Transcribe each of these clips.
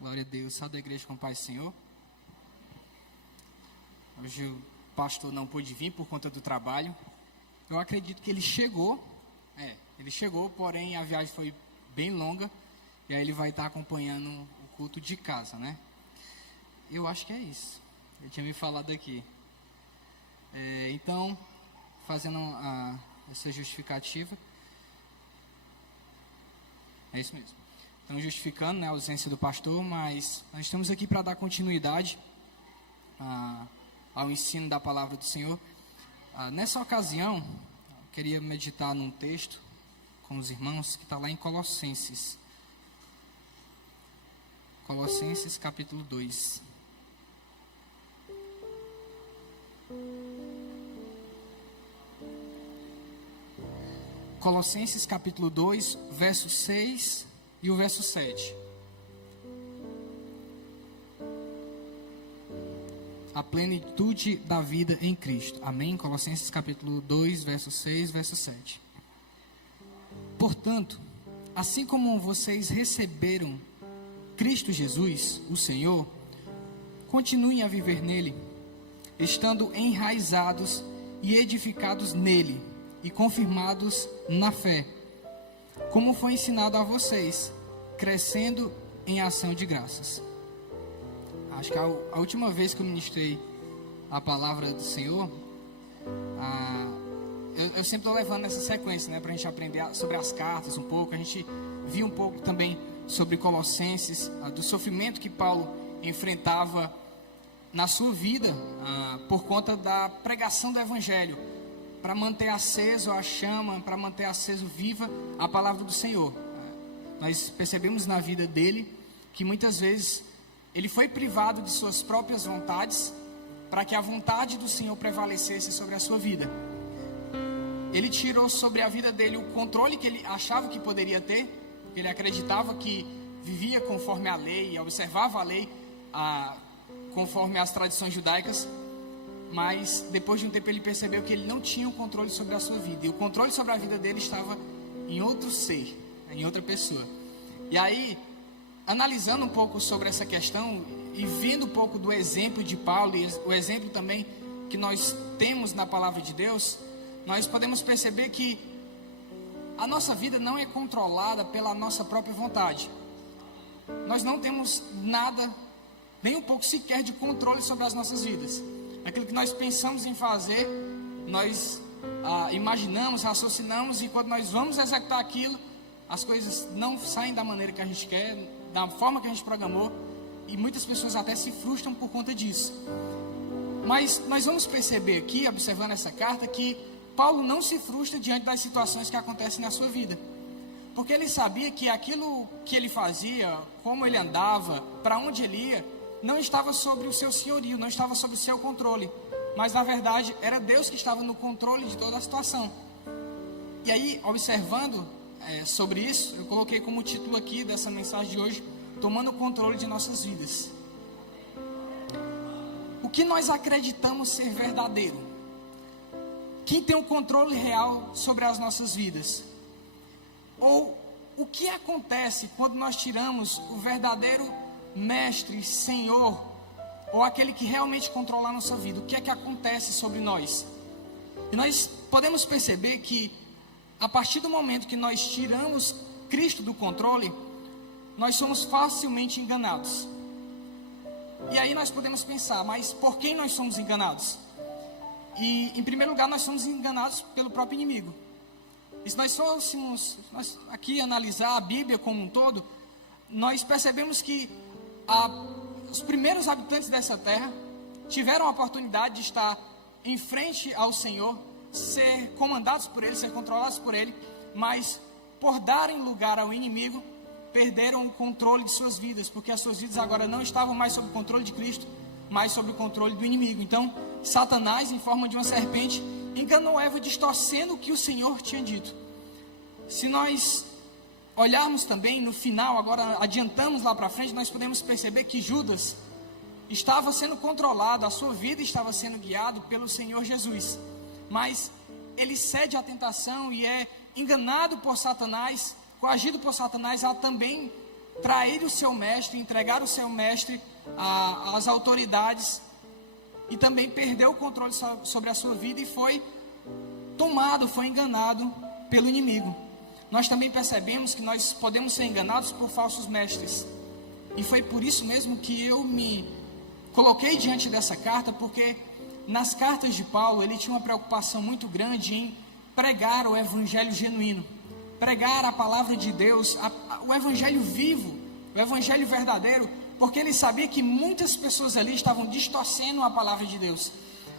Glória a Deus. Salve da igreja com paz, Senhor. Hoje o pastor não pôde vir por conta do trabalho. Eu acredito que ele chegou, porém a viagem foi bem longa. E aí ele vai estar acompanhando o culto de casa, né? Eu acho que é isso. Ele tinha me falado aqui. Então, fazendo essa justificativa. É isso mesmo. Então, justificando, né, a ausência do pastor, mas nós estamos aqui para dar continuidade ao ensino da palavra do Senhor. Nessa ocasião, eu queria meditar num texto com os irmãos que está lá em Colossenses. Colossenses capítulo 2. Colossenses capítulo 2, verso 6 e o verso 7. A plenitude da vida em Cristo. Amém? Colossenses capítulo 2, verso 6, verso 7. Portanto, assim como vocês receberam Cristo Jesus, o Senhor, continuem a viver nele, estando enraizados e edificados nele e confirmados na fé, como foi ensinado a vocês, crescendo em ação de graças. Acho que a última vez que eu ministrei a palavra do Senhor, eu sempre estou levando essa sequência, né, para a gente aprender sobre as cartas um pouco. A gente viu um pouco também sobre Colossenses, do sofrimento que Paulo enfrentava na sua vida, por conta da pregação do Evangelho, para manter aceso a chama, para manter aceso viva a palavra do Senhor. Nós percebemos na vida dele que muitas vezes ele foi privado de suas próprias vontades para que a vontade do Senhor prevalecesse sobre a sua vida. Ele tirou sobre a vida dele o controle que ele achava que poderia ter. Ele acreditava que vivia conforme a lei, observava a lei conforme as tradições judaicas. Mas depois de um tempo ele percebeu que ele não tinha o controle sobre a sua vida. E o controle sobre a vida dele estava em outro ser, em outra pessoa. E aí, analisando um pouco sobre essa questão e vendo um pouco do exemplo de Paulo e o exemplo também que nós temos na palavra de Deus, nós podemos perceber que a nossa vida não é controlada pela nossa própria vontade. Nós não temos nada, nem um pouco sequer de controle sobre as nossas vidas. Aquilo que nós pensamos em fazer, nós imaginamos, raciocinamos, e quando nós vamos executar aquilo, as coisas não saem da maneira que a gente quer, da forma que a gente programou, e muitas pessoas até se frustram por conta disso. Mas nós vamos perceber aqui, observando essa carta, que Paulo não se frustra diante das situações que acontecem na sua vida, porque ele sabia que aquilo que ele fazia, como ele andava, para onde ele ia, não estava sobre o seu senhorio, não estava sobre o seu controle, mas na verdade era Deus que estava no controle de toda a situação. E aí, observando sobre isso, eu coloquei como título aqui dessa mensagem de hoje: tomando o controle de nossas vidas. O que nós acreditamos ser verdadeiro? Quem tem o controle real sobre as nossas vidas? Ou o que acontece quando nós tiramos o verdadeiro mestre, senhor, ou aquele que realmente controla a nossa vida? O que é que acontece sobre nós? E nós podemos perceber que a partir do momento que nós tiramos Cristo do controle, nós somos facilmente enganados. E aí nós podemos pensar, mas por quem nós somos enganados? E em primeiro lugar, nós somos enganados pelo próprio inimigo. E se nós fôssemos aqui analisar a Bíblia como um todo, nós percebemos que os primeiros habitantes dessa terra tiveram a oportunidade de estar em frente ao Senhor, ser comandados por Ele, ser controlados por Ele, mas por darem lugar ao inimigo, perderam o controle de suas vidas, porque as suas vidas agora não estavam mais sob o controle de Cristo, mas sob o controle do inimigo. Então, Satanás, em forma de uma serpente, enganou Eva, distorcendo o que o Senhor tinha dito. Se nós olharmos também no final, agora adiantamos lá para frente, nós podemos perceber que Judas estava sendo controlado, a sua vida estava sendo guiado pelo Senhor Jesus, mas ele cede à tentação e é enganado por Satanás, coagido por Satanás a também trair o seu mestre, entregar o seu mestre às autoridades e também perdeu o controle sobre a sua vida e foi tomado, foi enganado pelo inimigo. Nós também percebemos que nós podemos ser enganados por falsos mestres. E foi por isso mesmo que eu me coloquei diante dessa carta, porque nas cartas de Paulo ele tinha uma preocupação muito grande em pregar o evangelho genuíno, pregar a palavra de Deus, o evangelho vivo, o evangelho verdadeiro, porque ele sabia que muitas pessoas ali estavam distorcendo a palavra de Deus,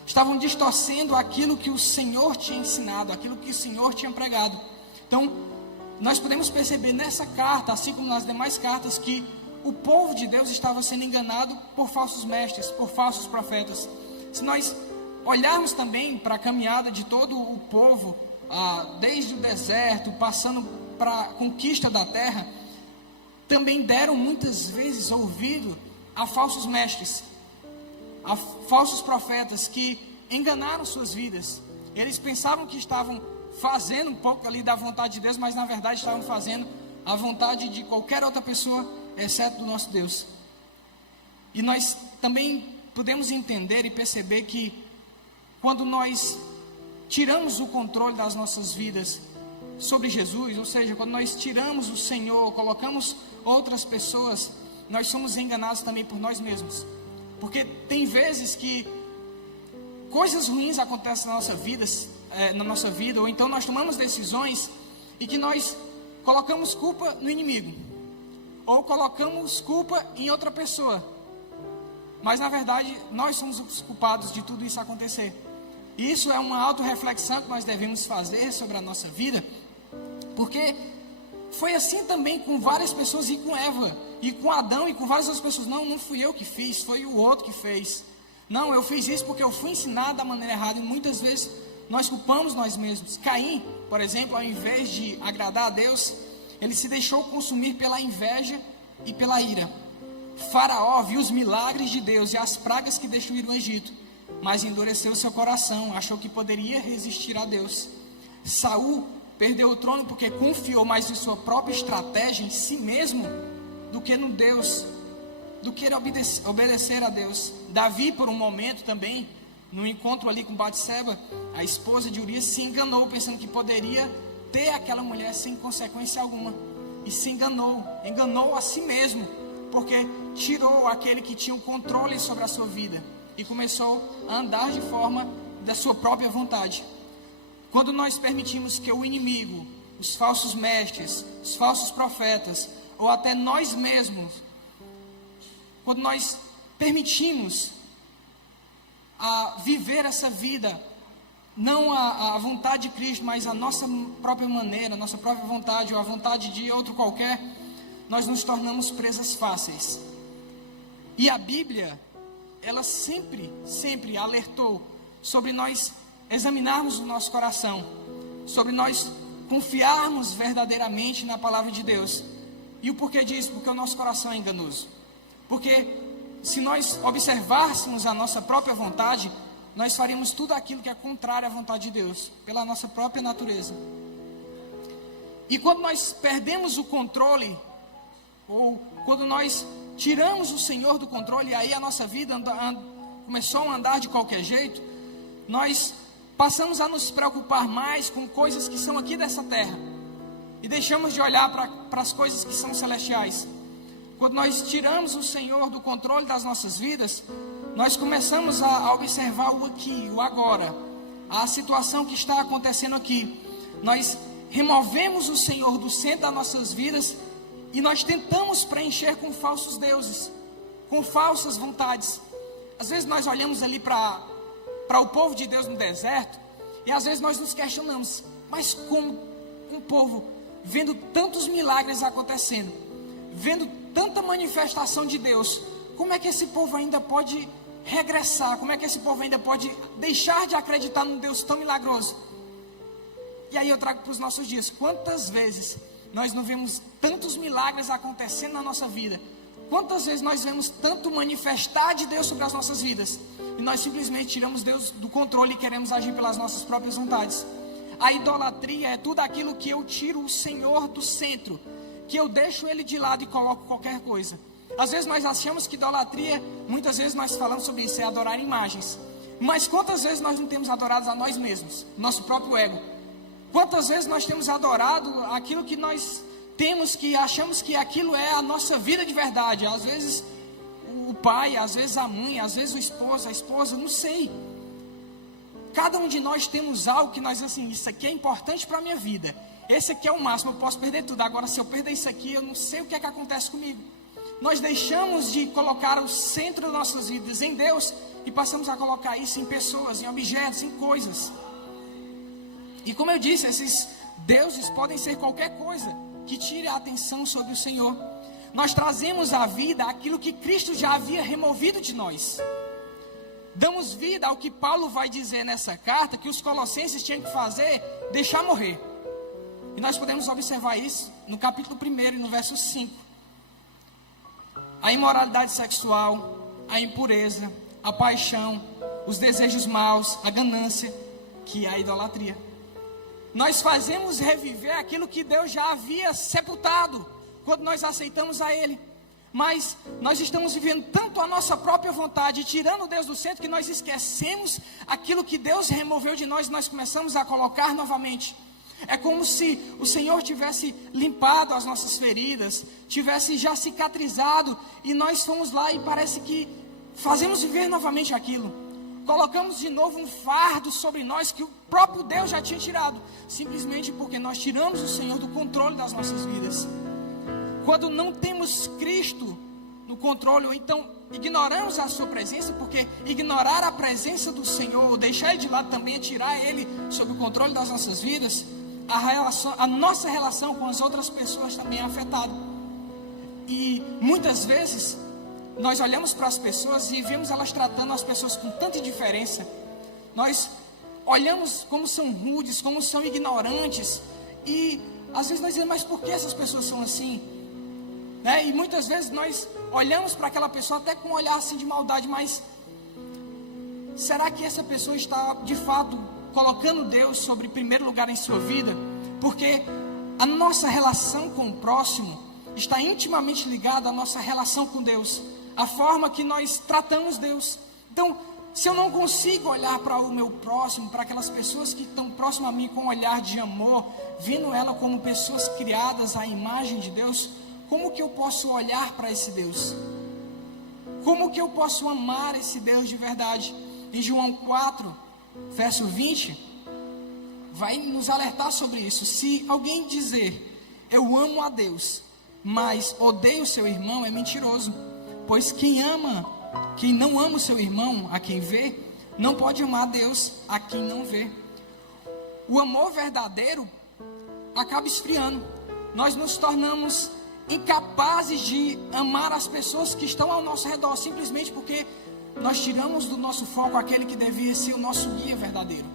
estavam distorcendo aquilo que o Senhor tinha ensinado, aquilo que o Senhor tinha pregado. Então, nós podemos perceber nessa carta, assim como nas demais cartas, que o povo de Deus estava sendo enganado por falsos mestres, por falsos profetas. Se nós olharmos também para a caminhada de todo o povo, desde o deserto, passando para a conquista da terra, também deram muitas vezes ouvido a falsos mestres, a falsos profetas que enganaram suas vidas. Eles pensavam que estavam fazendo um pouco ali da vontade de Deus, mas na verdade estavam fazendo a vontade de qualquer outra pessoa, exceto do nosso Deus. E nós também podemos entender e perceber que quando nós tiramos o controle das nossas vidas sobre Jesus, ou seja, quando nós tiramos o Senhor, colocamos outras pessoas, nós somos enganados também por nós mesmos. Porque tem vezes que coisas ruins acontecem na nossa vida, ou então nós tomamos decisões e que nós colocamos culpa no inimigo, ou colocamos culpa em outra pessoa, mas na verdade nós somos os culpados de tudo isso acontecer. E isso é uma autorreflexão que nós devemos fazer sobre a nossa vida, porque foi assim também com várias pessoas, e com Eva, e com Adão, e com várias outras pessoas. Não fui eu que fiz, foi o outro que fez. Não, eu fiz isso porque eu fui ensinado da maneira errada, e muitas vezes nós culpamos nós mesmos. Caim, por exemplo, ao invés de agradar a Deus, ele se deixou consumir pela inveja e pela ira. Faraó viu os milagres de Deus e as pragas que destruíram o Egito, mas endureceu seu coração, achou que poderia resistir a Deus. Saul perdeu o trono porque confiou mais em sua própria estratégia, em si mesmo, do que no Deus, do que obedecer a Deus. Davi, por um momento também, no encontro ali com Batseba, a esposa de Urias, se enganou, pensando que poderia ter aquela mulher sem consequência alguma, e se enganou a si mesmo, porque tirou aquele que tinha o controle sobre a sua vida, e começou a andar de forma da sua própria vontade. Quando nós permitimos que o inimigo, os falsos mestres, os falsos profetas, ou até nós mesmos, quando nós permitimos viver essa vida, não a vontade de Cristo, mas a nossa própria maneira, a nossa própria vontade, ou a vontade de outro qualquer, nós nos tornamos presas fáceis. E a Bíblia, ela sempre alertou sobre nós examinarmos o nosso coração, sobre nós confiarmos verdadeiramente na palavra de Deus. E o porquê disso? Porque o nosso coração é enganoso. Porque se nós observássemos a nossa própria vontade, nós faríamos tudo aquilo que é contrário à vontade de Deus, pela nossa própria natureza. E quando nós perdemos o controle, ou quando nós tiramos o Senhor do controle, e aí a nossa vida começou a andar de qualquer jeito, nós passamos a nos preocupar mais com coisas que são aqui dessa terra, e deixamos de olhar para as coisas que são celestiais. Quando nós tiramos o Senhor do controle das nossas vidas, nós começamos a observar o aqui, o agora, a situação que está acontecendo aqui. Nós removemos o Senhor do centro das nossas vidas e nós tentamos preencher com falsos deuses, com falsas vontades. Às vezes nós olhamos ali para o povo de Deus no deserto, e às vezes nós nos questionamos, mas como um povo vendo tantos milagres acontecendo, vendo tanta manifestação de Deus, como é que esse povo ainda pode regressar? Como é que esse povo ainda pode deixar de acreditar num Deus tão milagroso? E aí eu trago para os nossos dias, quantas vezes nós não vemos tantos milagres acontecendo na nossa vida? Quantas vezes nós vemos tanto manifestar de Deus sobre as nossas vidas, e nós simplesmente tiramos Deus do controle e queremos agir pelas nossas próprias vontades? A idolatria é tudo aquilo que eu tiro o Senhor do centro, que eu deixo ele de lado e coloco qualquer coisa. Às vezes nós achamos que idolatria, muitas vezes nós falamos sobre isso, é adorar imagens. Mas quantas vezes nós não temos adorado a nós mesmos, nosso próprio ego? Quantas vezes nós temos adorado aquilo que nós temos, que achamos que aquilo é a nossa vida de verdade? Às vezes o pai, às vezes a mãe, às vezes o esposo, a esposa, não sei. Cada um de nós temos algo que nós, assim, isso aqui é importante para a minha vida. Esse aqui é o máximo, eu posso perder tudo. Agora, se eu perder isso aqui, eu não sei o que é que acontece comigo. Nós deixamos de colocar o centro das nossas vidas em Deus e passamos a colocar isso em pessoas, em objetos, em coisas. E como eu disse, esses deuses podem ser qualquer coisa que tire a atenção sobre o Senhor. Nós trazemos à vida aquilo que Cristo já havia removido de nós. Damos vida ao que Paulo vai dizer nessa carta, que os colossenses tinham que fazer, deixar morrer. E nós podemos observar isso no capítulo 1 e no verso 5. A imoralidade sexual, a impureza, a paixão, os desejos maus, a ganância, que é a idolatria. Nós fazemos reviver aquilo que Deus já havia sepultado quando nós aceitamos a Ele. Mas nós estamos vivendo tanto a nossa própria vontade, tirando Deus do centro, que nós esquecemos aquilo que Deus removeu de nós e nós começamos a colocar novamente. É como se o Senhor tivesse limpado as nossas feridas, tivesse já cicatrizado, e nós fomos lá e parece que fazemos viver novamente aquilo. Colocamos de novo um fardo sobre nós que o próprio Deus já tinha tirado, simplesmente porque nós tiramos o Senhor do controle das nossas vidas. Quando não temos Cristo no controle, ou então ignoramos a sua presença, porque ignorar a presença do Senhor, ou deixar Ele de lado também é tirar Ele sob o controle das nossas vidas, a nossa relação com as outras pessoas também é afetada. E muitas vezes nós olhamos para as pessoas e vemos elas tratando as pessoas com tanta indiferença. Nós olhamos como são rudes, como são ignorantes, e às vezes nós dizemos, mas por que essas pessoas são assim? Né? E muitas vezes nós olhamos para aquela pessoa até com um olhar assim de maldade, mas será que essa pessoa está de fato colocando Deus sobre primeiro lugar em sua vida? Porque a nossa relação com o próximo está intimamente ligada à nossa relação com Deus, a forma que nós tratamos Deus. Então, se eu não consigo olhar para o meu próximo, para aquelas pessoas que estão próximas a mim com um olhar de amor, vendo ela como pessoas criadas à imagem de Deus, como que eu posso olhar para esse Deus? Como que eu posso amar esse Deus de verdade? Em João 4, verso 20, vai nos alertar sobre isso. Se alguém dizer, eu amo a Deus, mas odeia o seu irmão, é mentiroso. Pois quem não ama o seu irmão, a quem vê, não pode amar a Deus, a quem não vê. O amor verdadeiro acaba esfriando. Nós nos tornamos incapazes de amar as pessoas que estão ao nosso redor, simplesmente porque nós tiramos do nosso foco aquele que devia ser o nosso guia verdadeiro.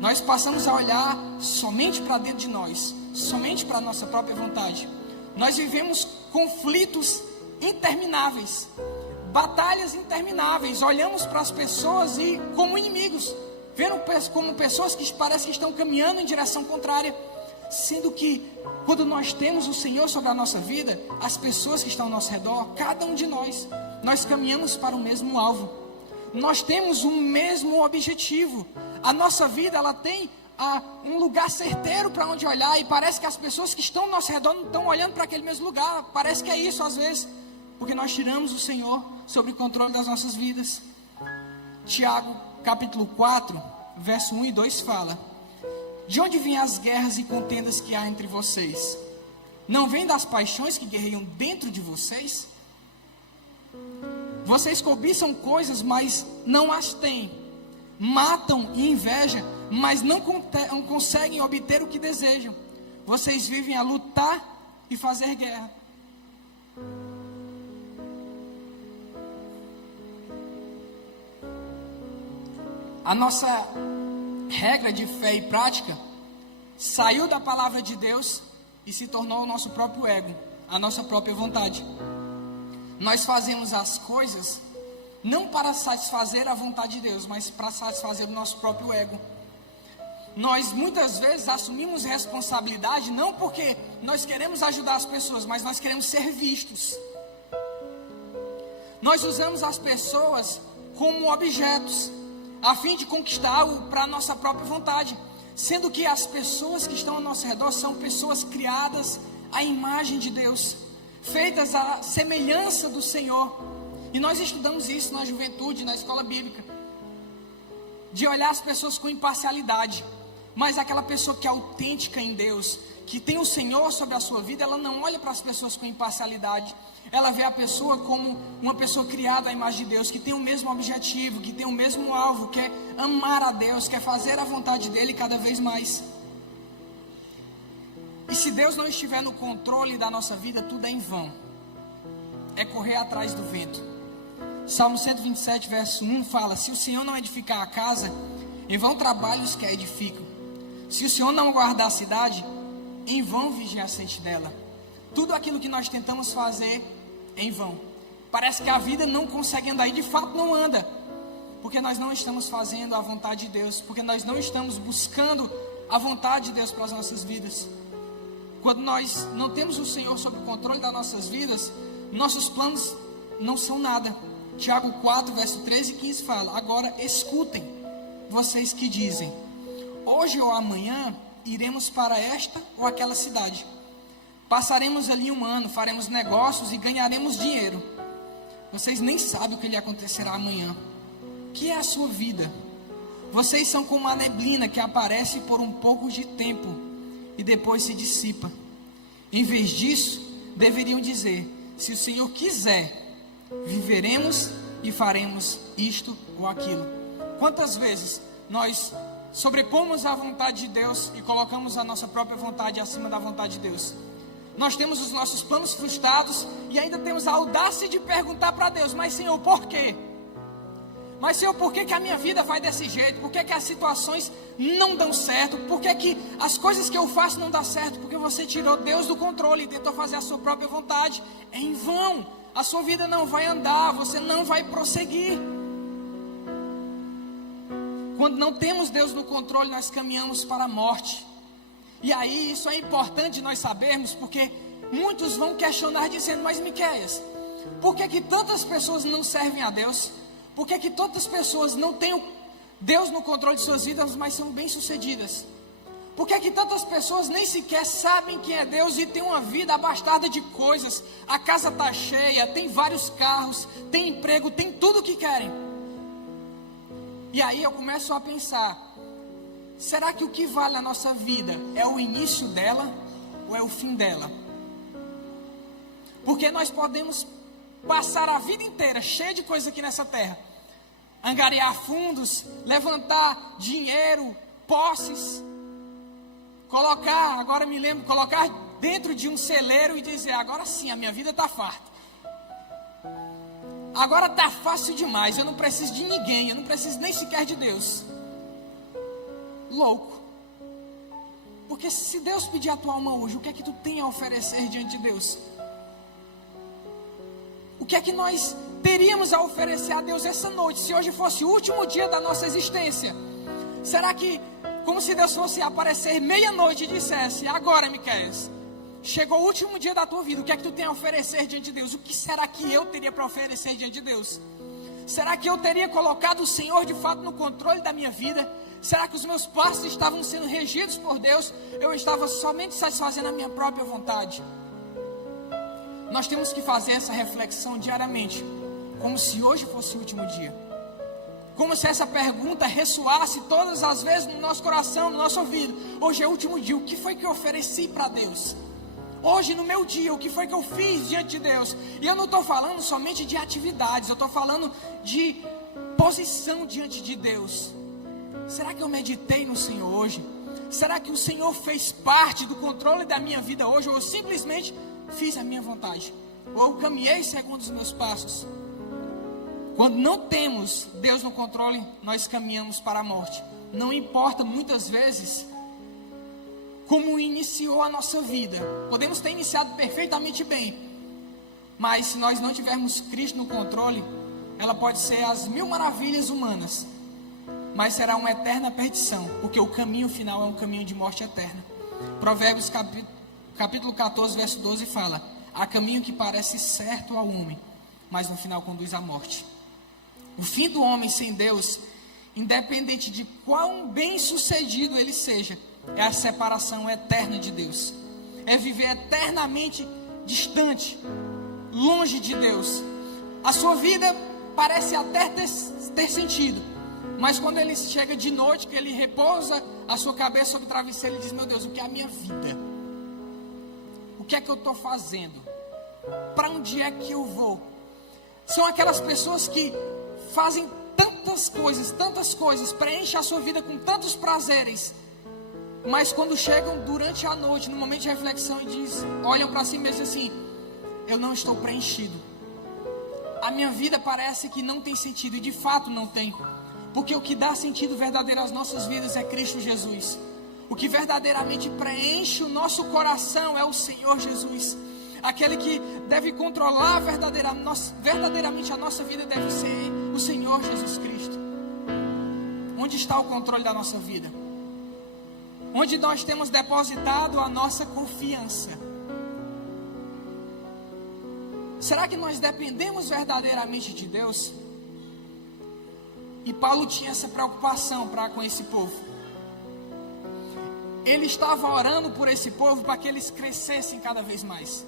Nós passamos a olhar somente para dentro de nós, somente para a nossa própria vontade. Nós vivemos conflitos intermináveis, batalhas intermináveis. Olhamos para as pessoas e como inimigos, vendo como pessoas que parece que estão caminhando em direção contrária, sendo que quando nós temos o Senhor sobre a nossa vida, as pessoas que estão ao nosso redor, cada um de nós caminhamos para o mesmo alvo. Nós temos o mesmo objetivo. A nossa vida, ela tem um lugar certeiro para onde olhar, e parece que as pessoas que estão ao nosso redor não estão olhando para aquele mesmo lugar. Parece que é isso às vezes, porque nós tiramos o Senhor sobre o controle das nossas vidas. Tiago capítulo 4, verso 1 e 2 fala: de onde vêm as guerras e contendas que há entre vocês? Não vêm das paixões que guerreiam dentro de vocês? Vocês cobiçam coisas, mas não as têm. Matam e invejam, mas não conseguem obter o que desejam. Vocês vivem a lutar e fazer guerra. A nossa regra de fé e prática saiu da palavra de Deus e se tornou o nosso próprio ego, a nossa própria vontade. Nós fazemos as coisas não para satisfazer a vontade de Deus, mas para satisfazer o nosso próprio ego. Nós muitas vezes assumimos responsabilidade não porque nós queremos ajudar as pessoas, mas nós queremos ser vistos. Nós usamos as pessoas como objetos, a fim de conquistar algo para a nossa própria vontade, sendo que as pessoas que estão ao nosso redor são pessoas criadas à imagem de Deus, feitas à semelhança do Senhor. E nós estudamos isso na juventude, na escola bíblica, de olhar as pessoas com imparcialidade. Mas aquela pessoa que é autêntica em Deus, que tem o Senhor sobre a sua vida, ela não olha para as pessoas com imparcialidade. Ela vê a pessoa como uma pessoa criada à imagem de Deus, que tem o mesmo objetivo, que tem o mesmo alvo, quer amar a Deus, quer fazer a vontade dele cada vez mais. E se Deus não estiver no controle da nossa vida, tudo é em vão. É correr atrás do vento. Salmo 127, verso 1 fala: se o Senhor não edificar a casa, em vão trabalham os que a edificam. Se o Senhor não guardar a cidade, em vão vigia a sentinela. Tudo aquilo que nós tentamos fazer, em vão. Parece que a vida não consegue andar, e de fato não anda, porque nós não estamos fazendo a vontade de Deus, porque nós não estamos buscando a vontade de Deus para as nossas vidas. Quando nós não temos o Senhor sob o controle das nossas vidas, nossos planos não são nada. Tiago 4, verso 13 e 15 fala: agora escutem, vocês que dizem, hoje ou amanhã iremos para esta ou aquela cidade, passaremos ali um ano, faremos negócios e ganharemos dinheiro. Vocês nem sabem o que lhe acontecerá amanhã. Que é a sua vida? Vocês são como a neblina que aparece por um pouco de tempo e depois se dissipa. Em vez disso, deveriam dizer: se o Senhor quiser, viveremos e faremos isto ou aquilo. Quantas vezes nós sobrepomos a vontade de Deus e colocamos a nossa própria vontade acima da vontade de Deus? Nós temos os nossos planos frustrados e ainda temos a audácia de perguntar para Deus: mas Senhor, por quê? Mas Senhor, por que a minha vida vai desse jeito? Por que as situações não dão certo? Por que as coisas que eu faço não dão certo? Porque você tirou Deus do controle e tentou fazer a sua própria vontade. É em vão. A sua vida não vai andar, você não vai prosseguir. Quando não temos Deus no controle, nós caminhamos para a morte. E aí isso é importante nós sabermos, porque muitos vão questionar dizendo: mas Miqueias, por que tantas pessoas não servem a Deus? Por que tantas pessoas não têm Deus no controle de suas vidas, mas são bem-sucedidas? Por que tantas pessoas nem sequer sabem quem é Deus e têm uma vida abastada de coisas? A casa está cheia, tem vários carros, tem emprego, tem tudo o que querem. E aí eu começo a pensar: será que o que vale na nossa vida é o início dela ou é o fim dela? Porque nós podemos passar a vida inteira cheia de coisa aqui nessa terra, angariar fundos, levantar dinheiro, posses, colocar dentro de um celeiro e dizer: agora sim, a minha vida está farta. Agora está fácil demais, eu não preciso de ninguém, eu não preciso nem sequer de Deus. Louco. Porque se Deus pedir a tua alma hoje, o que é que tu tem a oferecer diante de Deus? O que é que nós teríamos a oferecer a Deus essa noite, se hoje fosse o último dia da nossa existência? Será que, como se Deus fosse aparecer meia-noite e dissesse: agora, Miqueias, chegou o último dia da tua vida, o que é que tu tem a oferecer diante de Deus? O que será que eu teria para oferecer diante de Deus? Será que eu teria colocado o Senhor de fato no controle da minha vida? Será que os meus passos estavam sendo regidos por Deus? Eu estava somente satisfazendo a minha própria vontade? Nós temos que fazer essa reflexão diariamente, como se hoje fosse o último dia. Como se essa pergunta ressoasse todas as vezes no nosso coração, no nosso ouvido. Hoje é o último dia, o que foi que eu ofereci para Deus? Hoje no meu dia, o que foi que eu fiz diante de Deus? E eu não estou falando somente de atividades, eu estou falando de posição diante de Deus. Será que eu meditei no Senhor hoje? Será que o Senhor fez parte do controle da minha vida hoje? Ou eu simplesmente fiz a minha vontade? Ou eu caminhei segundo os meus passos? Quando não temos Deus no controle, nós caminhamos para a morte. Não importa muitas vezes como iniciou a nossa vida. Podemos ter iniciado perfeitamente bem, mas se nós não tivermos Cristo no controle, ela pode ser as mil maravilhas humanas, mas será uma eterna perdição, porque o caminho final é um caminho de morte eterna. Provérbios capítulo 14, verso 12 fala: há caminho que parece certo ao homem, mas no final conduz à morte. O fim do homem sem Deus, independente de quão bem sucedido ele seja, é a separação eterna de Deus. É viver eternamente distante, longe de Deus. A sua vida parece até ter sentido, mas quando ele chega de noite, que ele repousa a sua cabeça sobre o travesseiro, ele diz: meu Deus, o que é a minha vida? O que é que eu estou fazendo? Para onde é que eu vou? São aquelas pessoas que fazem tantas coisas, preenchem a sua vida com tantos prazeres, mas quando chegam durante a noite, no momento de reflexão, olham para si mesmos assim: eu não estou preenchido. A minha vida parece que não tem sentido, e de fato não tem, porque o que dá sentido verdadeiro às nossas vidas é Cristo Jesus. O que verdadeiramente preenche o nosso coração é o Senhor Jesus. Aquele que deve controlar verdadeiramente a nossa vida deve ser o Senhor Jesus Cristo. Onde está o controle da nossa vida? Onde nós temos depositado a nossa confiança? Será que nós dependemos verdadeiramente de Deus? E Paulo tinha essa preocupação com esse povo. Ele estava orando por esse povo para que eles crescessem cada vez mais.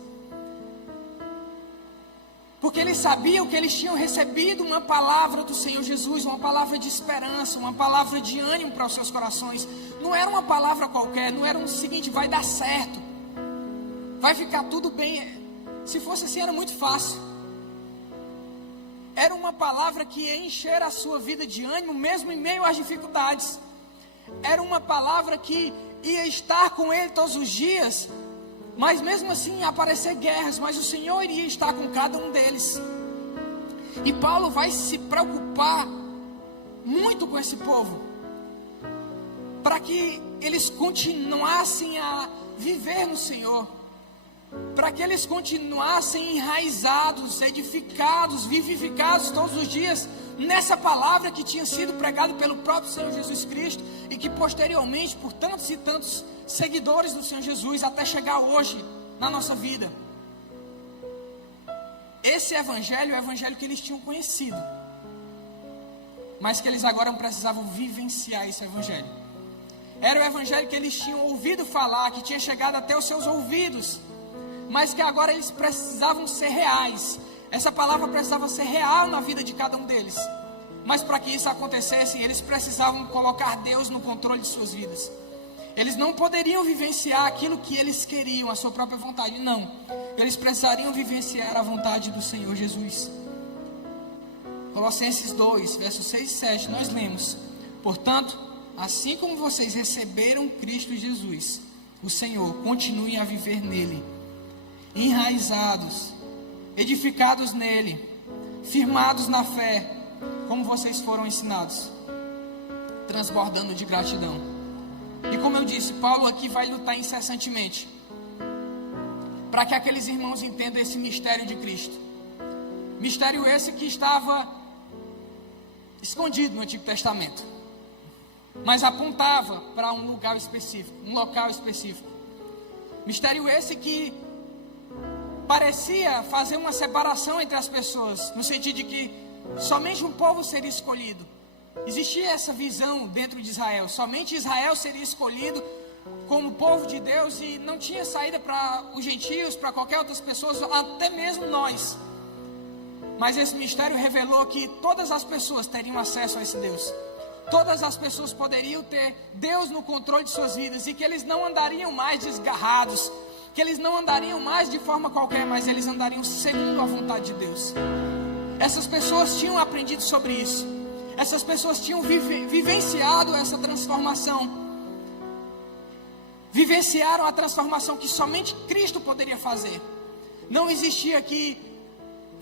Porque eles sabiam que eles tinham recebido uma palavra do Senhor Jesus, uma palavra de esperança, uma palavra de ânimo para os seus corações. Não era uma palavra qualquer, não era o seguinte: vai dar certo, vai ficar tudo bem. Se fosse assim, era muito fácil. Era uma palavra que ia encher a sua vida de ânimo, mesmo em meio às dificuldades. Era uma palavra que ia estar com ele todos os dias, mas mesmo assim ia aparecer guerras, mas o Senhor iria estar com cada um deles. E Paulo vai se preocupar muito com esse povo, para que eles continuassem a viver no Senhor, para que eles continuassem enraizados, edificados, vivificados todos os dias nessa palavra que tinha sido pregada pelo próprio Senhor Jesus Cristo, e que posteriormente, por tantos e tantos seguidores do Senhor Jesus, até chegar hoje na nossa vida. Esse evangelho é o evangelho que eles tinham conhecido, mas que eles agora precisavam vivenciar esse evangelho. Era o evangelho que eles tinham ouvido falar, que tinha chegado até os seus ouvidos, mas que agora eles precisavam ser reais. Essa palavra precisava ser real na vida de cada um deles. Mas para que isso acontecesse, eles precisavam colocar Deus no controle de suas vidas. Eles não poderiam vivenciar aquilo que eles queriam, a sua própria vontade, não. Eles precisariam vivenciar a vontade do Senhor Jesus. Colossenses 2, versos 6 e 7, nós lemos: portanto, assim como vocês receberam Cristo Jesus, o Senhor, continuem a viver nele, enraizados, edificados nele, firmados na fé, como vocês foram ensinados, transbordando de gratidão. E como eu disse, Paulo aqui vai lutar incessantemente para que aqueles irmãos entendam esse mistério de Cristo. Mistério esse que estava escondido no Antigo Testamento, mas apontava para um lugar específico, um local específico. Mistério esse que parecia fazer uma separação entre as pessoas, no sentido de que somente um povo seria escolhido. Existia essa visão dentro de Israel: somente Israel seria escolhido como povo de Deus, e não tinha saída para os gentios, para qualquer outras pessoas, até mesmo nós. Mas esse mistério revelou que todas as pessoas teriam acesso a esse Deus. Todas as pessoas poderiam ter Deus no controle de suas vidas, e que eles não andariam mais desgarrados, que eles não andariam mais de forma qualquer, mas eles andariam segundo a vontade de Deus. Essas pessoas tinham aprendido sobre isso. Essas pessoas tinham vivenciado essa transformação. Vivenciaram a transformação que somente Cristo poderia fazer. Não existia aqui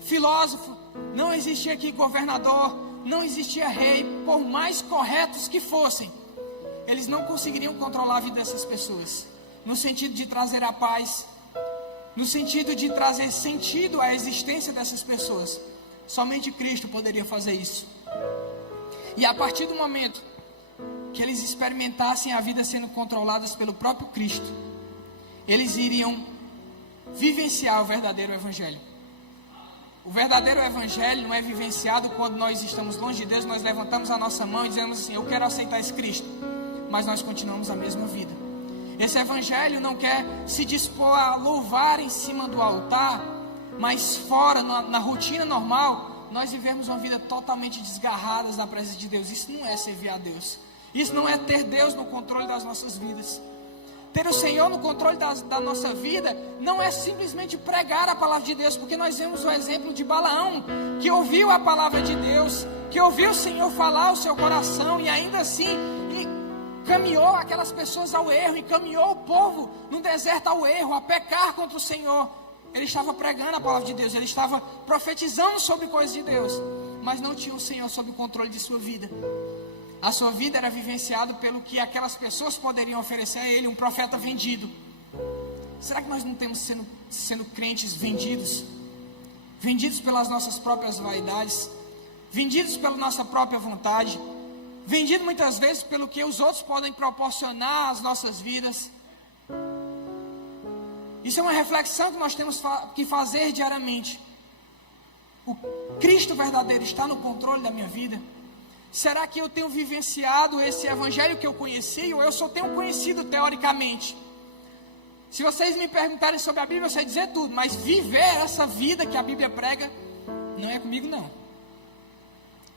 filósofo, não existia aqui governador, não existia rei. Por mais corretos que fossem, eles não conseguiriam controlar a vida dessas pessoas, no sentido de trazer a paz, no sentido de trazer sentido à existência dessas pessoas. Somente Cristo poderia fazer isso. E a partir do momento que eles experimentassem a vida sendo controladas pelo próprio Cristo, eles iriam vivenciar o verdadeiro Evangelho. O verdadeiro Evangelho não é vivenciado quando nós estamos longe de Deus, nós levantamos a nossa mão e dizemos assim: eu quero aceitar esse Cristo, mas nós continuamos a mesma vida. Esse Evangelho não quer se dispor a louvar em cima do altar, mas fora, na rotina normal, nós vivemos uma vida totalmente desgarradas da presença de Deus. Isso não é servir a Deus. Isso não é ter Deus no controle das nossas vidas. Ter o Senhor no controle da nossa vida não é simplesmente pregar a palavra de Deus, porque nós vemos o exemplo de Balaão, que ouviu a palavra de Deus, que ouviu o Senhor falar ao seu coração e ainda assim caminhou aquelas pessoas ao erro, e caminhou o povo no deserto ao erro, a pecar contra o Senhor. Ele estava pregando a palavra de Deus, ele estava profetizando sobre coisas de Deus, mas não tinha o Senhor sob o controle de sua vida. A sua vida era vivenciada pelo que aquelas pessoas poderiam oferecer a ele, um profeta vendido. Será que nós não temos sendo crentes vendidos? Vendidos pelas nossas próprias vaidades, vendidos pela nossa própria vontade, vendido muitas vezes pelo que os outros podem proporcionar às nossas vidas. Isso é uma reflexão que nós temos que fazer diariamente. O Cristo verdadeiro está no controle da minha vida? Será que eu tenho vivenciado esse Evangelho que eu conheci, ou eu só tenho conhecido teoricamente? Se vocês me perguntarem sobre a Bíblia, eu sei dizer tudo, mas viver essa vida que a Bíblia prega, não é comigo não.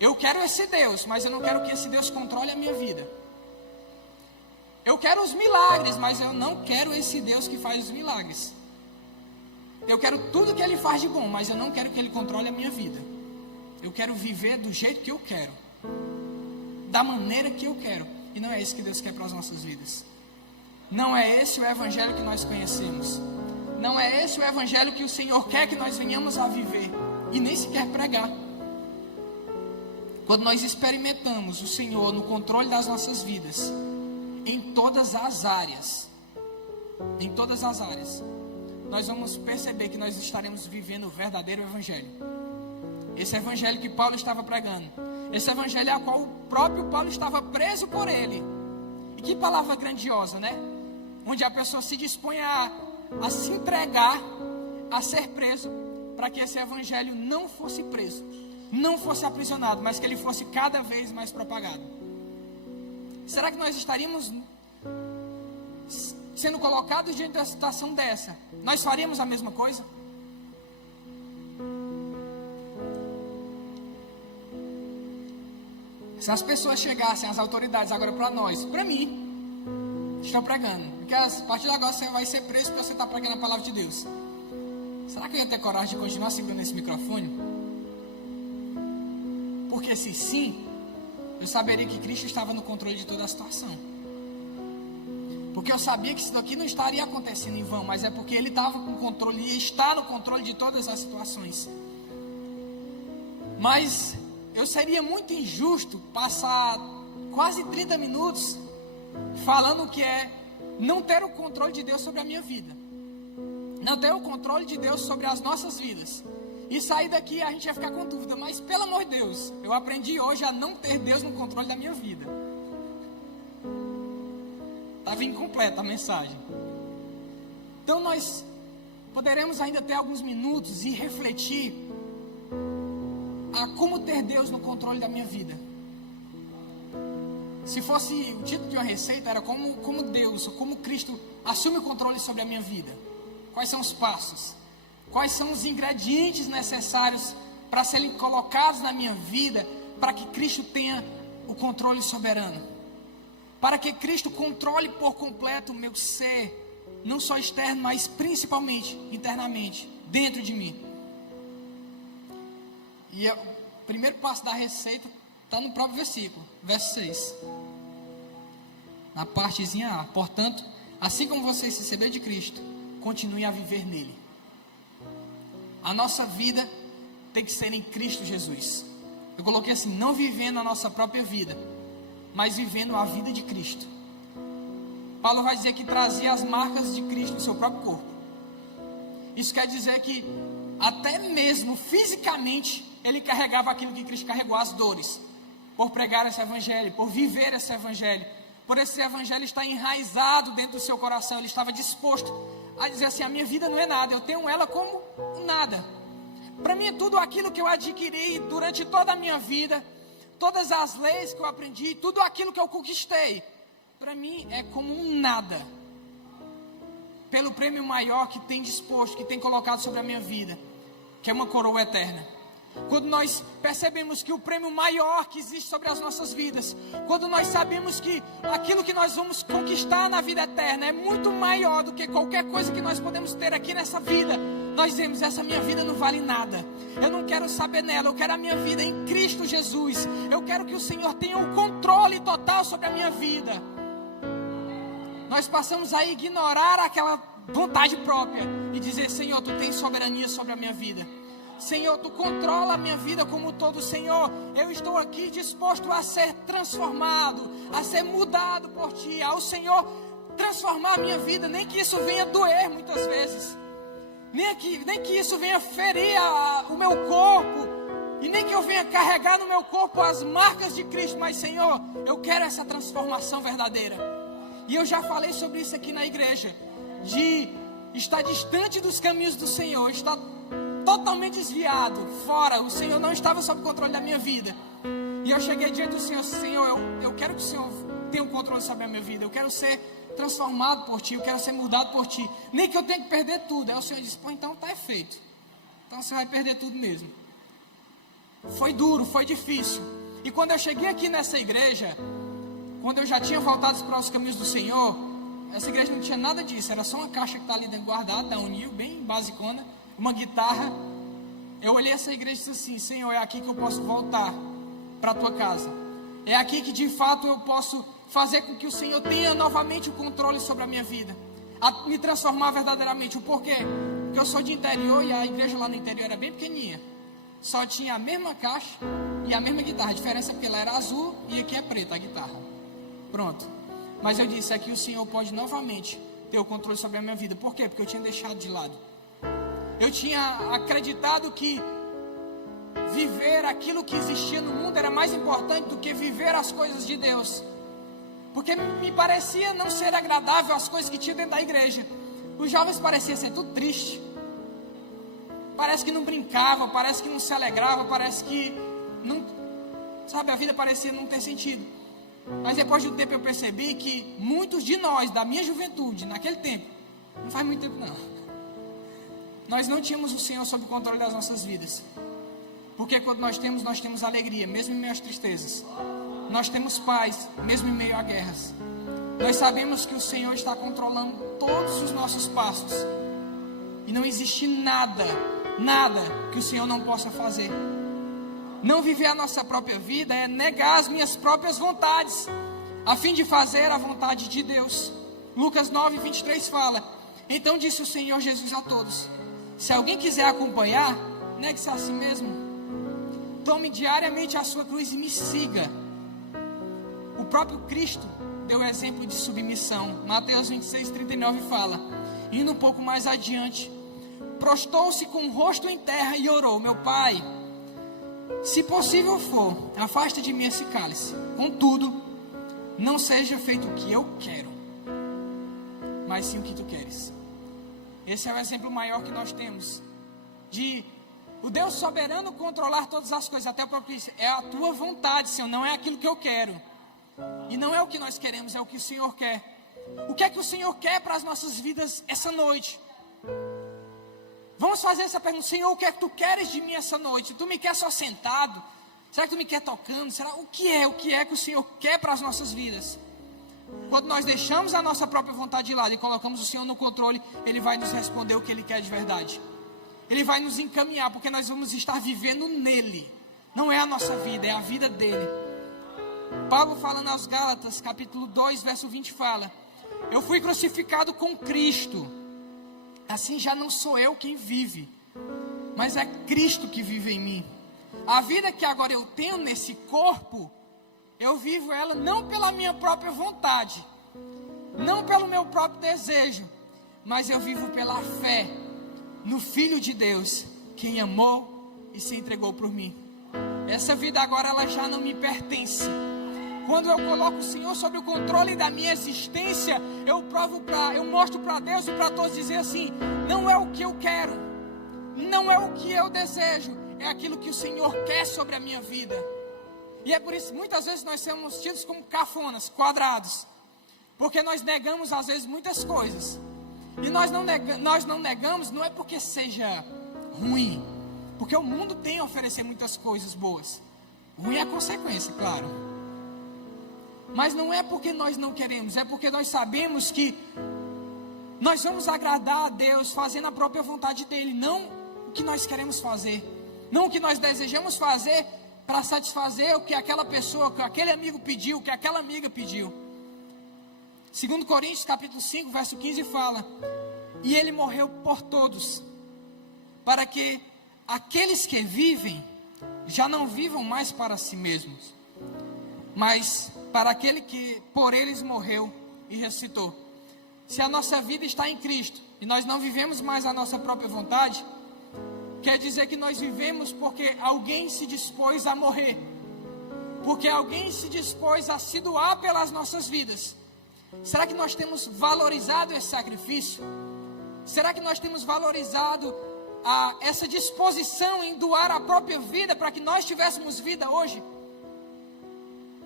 Eu quero esse Deus, mas eu não quero que esse Deus controle a minha vida. Eu quero os milagres, mas eu não quero esse Deus que faz os milagres. Eu quero tudo que Ele faz de bom, mas eu não quero que Ele controle a minha vida. Eu quero viver do jeito que eu quero, da maneira que eu quero. E não é isso que Deus quer para as nossas vidas. Não é esse o Evangelho que nós conhecemos. Não é esse o Evangelho que o Senhor quer que nós venhamos a viver, e nem sequer pregar. Quando nós experimentamos o Senhor no controle das nossas vidas, em todas as áreas, nós vamos perceber que nós estaremos vivendo o verdadeiro Evangelho. Esse Evangelho que Paulo estava pregando, esse Evangelho a qual o próprio Paulo estava preso por ele. E que palavra grandiosa, né? Onde a pessoa se dispõe a se entregar, a ser preso, para que esse Evangelho não fosse preso, não fosse aprisionado, mas que ele fosse cada vez mais propagado. Será que nós estaríamos sendo colocados diante de uma situação dessa? Nós faríamos a mesma coisa? Se as pessoas chegassem, as autoridades agora para nós, para mim, estão pregando, porque a partir de agora você vai ser preso porque você está pregando a palavra de Deus. Será que eu ia ter coragem de continuar segurando esse microfone? Porque se sim, eu saberia que Cristo estava no controle de toda a situação. Porque eu sabia que isso daqui não estaria acontecendo em vão, mas é porque Ele estava com controle e está no controle de todas as situações. Mas eu seria muito injusto passar quase 30 minutos falando o que é não ter o controle de Deus sobre a minha vida, não ter o controle de Deus sobre as nossas vidas, e sair daqui a gente vai ficar com dúvida. Mas pelo amor de Deus, eu aprendi hoje a não ter Deus no controle da minha vida. Estava incompleta a mensagem. Então nós poderemos ainda ter alguns minutos e refletir a como ter Deus no controle da minha vida. Se fosse o título de uma receita, era como Deus, ou como Cristo assume o controle sobre a minha vida. Quais são os passos? Quais são os ingredientes necessários para serem colocados na minha vida, para que Cristo tenha o controle soberano? Para que Cristo controle por completo o meu ser, não só externo, mas principalmente internamente, dentro de mim. E o primeiro passo da receita está no próprio versículo, verso 6. Na partezinha A. Portanto, assim como vocês receberam de Cristo, continue a viver nele. A nossa vida tem que ser em Cristo Jesus. Eu coloquei assim, não vivendo a nossa própria vida, mas vivendo a vida de Cristo. Paulo vai dizer que trazia as marcas de Cristo no seu próprio corpo. Isso quer dizer que até mesmo fisicamente ele carregava aquilo que Cristo carregou, as dores, por pregar esse evangelho, por viver esse evangelho, por esse evangelho estar enraizado dentro do seu coração. Ele estava disposto a dizer assim: a minha vida não é nada, eu tenho ela como nada. Para mim, tudo aquilo que eu adquiri durante toda a minha vida, todas as leis que eu aprendi, tudo aquilo que eu conquistei, para mim é como um nada, pelo prêmio maior que tem disposto, que tem colocado sobre a minha vida, que é uma coroa eterna. Quando nós percebemos que o prêmio maior que existe sobre as nossas vidas, quando nós sabemos que aquilo que nós vamos conquistar na vida eterna é muito maior do que qualquer coisa que nós podemos ter aqui nessa vida, nós dizemos: essa minha vida não vale nada, eu não quero saber nela, eu quero a minha vida em Cristo Jesus, eu quero que o Senhor tenha o controle total sobre a minha vida. Nós passamos a ignorar aquela vontade própria e dizer: Senhor, Tu tens soberania sobre a minha vida, Senhor, Tu controla a minha vida como todo. Senhor, eu estou aqui disposto a ser transformado, a ser mudado por Ti, ao Senhor transformar a minha vida, nem que isso venha doer muitas vezes, nem que isso venha ferir o meu corpo, e nem que eu venha carregar no meu corpo as marcas de Cristo, mas Senhor, eu quero essa transformação verdadeira. E eu já falei sobre isso aqui na igreja, de estar distante dos caminhos do Senhor, estar totalmente desviado, fora. O Senhor não estava sob o controle da minha vida. E eu cheguei diante do Senhor: Senhor, eu quero que o Senhor tenha o controle sobre a minha vida, eu quero ser transformado por Ti, eu quero ser mudado por Ti, nem que eu tenha que perder tudo. Aí o Senhor disse: pô, então está feito, então você vai perder tudo mesmo. Foi duro, foi difícil. E quando eu cheguei aqui nessa igreja, quando eu já tinha voltado para os caminhos do Senhor, essa igreja não tinha nada disso, era só uma caixa que está ali dentro guardada, da Unil, bem basicona, uma guitarra. Eu olhei essa igreja e disse assim: Senhor, é aqui que eu posso voltar para a Tua casa, é aqui que de fato eu posso fazer com que o Senhor tenha novamente o controle sobre a minha vida, a me transformar verdadeiramente. O porquê? Porque eu sou de interior e a igreja lá no interior era bem pequenininha, só tinha a mesma caixa e a mesma guitarra. A diferença é que ela era azul e aqui é preta a guitarra. Pronto. Mas eu disse: aqui o Senhor pode novamente ter o controle sobre a minha vida. Por quê? Porque eu tinha deixado de lado, eu tinha acreditado que viver aquilo que existia no mundo era mais importante do que viver as coisas de Deus, porque me parecia não ser agradável as coisas que tinha dentro da igreja. Os jovens pareciam ser tudo triste, parece que não brincava, parece que não se alegrava, parece que não, sabe, a vida parecia não ter sentido. Mas depois de um tempo eu percebi que muitos de nós, da minha juventude, naquele tempo, não faz muito tempo não, nós não tínhamos o Senhor sob o controle das nossas vidas. Porque quando nós temos alegria, mesmo em meio às tristezas. Nós temos paz, mesmo em meio a guerras. Nós sabemos que o Senhor está controlando todos os nossos passos. E não existe nada que o Senhor não possa fazer. Não viver a nossa própria vida é negar as minhas próprias vontades, a fim de fazer a vontade de Deus. Lucas 9:23 fala: então disse o Senhor Jesus a todos: se alguém quiser acompanhar, negue-se a si mesmo, tome diariamente a sua cruz e me siga. O próprio Cristo deu exemplo de submissão. Mateus 26:39 fala: indo um pouco mais adiante, prostou-se com o rosto em terra e orou: meu Pai, se possível for, afasta de mim esse cálice, contudo, não seja feito o que eu quero, mas sim o que Tu queres. Esse é o exemplo maior que nós temos, de o Deus soberano controlar todas as coisas, até o próprio Cristo. É a Tua vontade, Senhor, não é aquilo que eu quero. E não é o que nós queremos, é o que o Senhor quer. O que é que o Senhor quer para as nossas vidas essa noite? Vamos fazer essa pergunta: Senhor, o que é que Tu queres de mim essa noite? Tu me quer só sentado? Será que Tu me quer tocando? Será? O que é que o Senhor quer para as nossas vidas? Quando nós deixamos a nossa própria vontade de lado e colocamos o Senhor no controle, Ele vai nos responder o que Ele quer de verdade. Ele vai nos encaminhar, porque nós vamos estar vivendo nele. Não é a nossa vida, é a vida dele. Paulo, falando aos Gálatas, capítulo 2, verso 20, fala: eu fui crucificado com Cristo, assim já não sou eu quem vive, mas é Cristo que vive em mim. A vida que agora eu tenho nesse corpo, eu vivo ela não pela minha própria vontade, não pelo meu próprio desejo, mas eu vivo pela fé no Filho de Deus, quem amou e se entregou por mim. Essa vida agora ela já não me pertence. Quando eu coloco o Senhor sobre o controle da minha existência, eu mostro para Deus e para todos dizer assim: não é o que eu quero, não é o que eu desejo, é aquilo que o Senhor quer sobre a minha vida. E é por isso que muitas vezes nós somos tidos como cafonas, quadrados, porque nós negamos às vezes muitas coisas. E nós não negamos, não é porque seja ruim, porque o mundo tem a oferecer muitas coisas boas. Ruim é a consequência, claro. Mas não é porque nós não queremos, é porque nós sabemos que nós vamos agradar a Deus fazendo a própria vontade dEle, não o que nós queremos fazer, não o que nós desejamos fazer para satisfazer o que aquela pessoa, o que aquele amigo pediu, o que aquela amiga pediu. 2 Coríntios capítulo 5, verso 15 fala: e Ele morreu por todos, para que aqueles que vivem já não vivam mais para si mesmos, mas para aquele que por eles morreu e ressuscitou. Se a nossa vida está em Cristo e nós não vivemos mais a nossa própria vontade, quer dizer que nós vivemos porque alguém se dispôs a morrer, porque alguém se dispôs a se doar pelas nossas vidas. Será que nós temos valorizado esse sacrifício? Será que nós temos valorizado essa disposição em doar a própria vida para que nós tivéssemos vida hoje?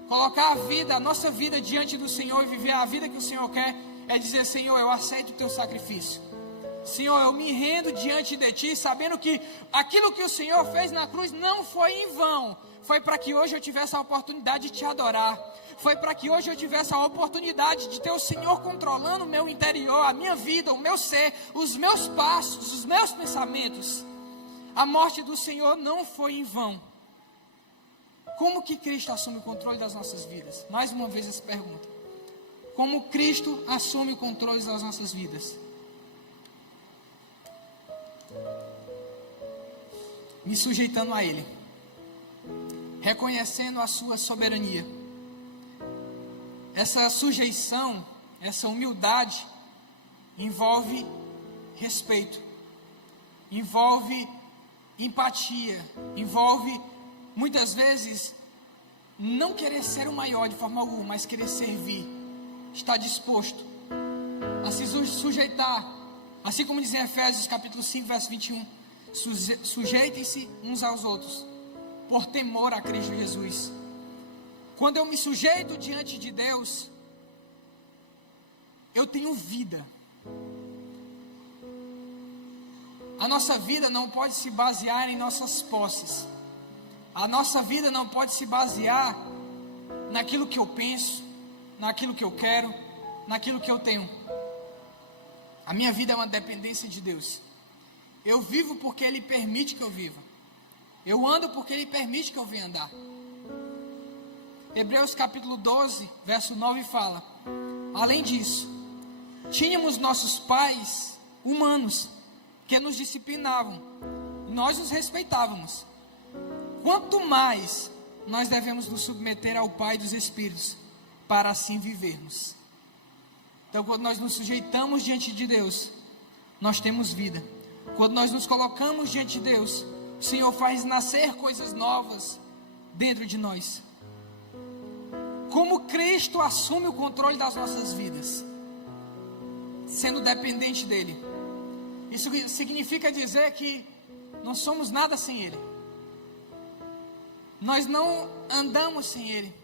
Colocar a nossa vida diante do Senhor e viver a vida que o Senhor quer é dizer: Senhor, eu aceito o teu sacrifício. Senhor, eu me rendo diante de ti, sabendo que aquilo que o Senhor fez na cruz não foi em vão. Foi para que hoje eu tivesse a oportunidade de te adorar. Foi para que hoje eu tivesse a oportunidade de ter o Senhor controlando o meu interior, a minha vida, o meu ser, os meus passos, os meus pensamentos. A morte do Senhor não foi em vão. Como que Cristo assume o controle das nossas vidas? Mais uma vez essa pergunta. Como Cristo assume o controle das nossas vidas? Me sujeitando a Ele, reconhecendo a sua soberania. Essa sujeição, essa humildade envolve respeito, envolve empatia, envolve muitas vezes não querer ser o maior de forma alguma, mas querer servir, estar disposto a se sujeitar, assim como diz em Efésios capítulo 5, verso 21, sujeitem-se uns aos outros, por temor a Cristo Jesus. Quando eu me sujeito diante de Deus, eu tenho vida. A nossa vida não pode se basear em nossas posses. A nossa vida não pode se basear naquilo que eu penso, naquilo que eu quero, naquilo que eu tenho. A minha vida é uma dependência de Deus. Eu vivo porque Ele permite que eu viva. Eu ando porque Ele permite que eu venha andar. Hebreus capítulo 12, verso 9 fala: além disso, tínhamos nossos pais humanos que nos disciplinavam, nós os respeitávamos. Quanto mais nós devemos nos submeter ao Pai dos Espíritos, para assim vivermos. Então, quando nós nos sujeitamos diante de Deus, nós temos vida. Quando nós nos colocamos diante de Deus, o Senhor faz nascer coisas novas dentro de nós. Como Cristo assume o controle das nossas vidas, sendo dependente dEle. Isso significa dizer que não somos nada sem Ele. Nós não andamos sem Ele.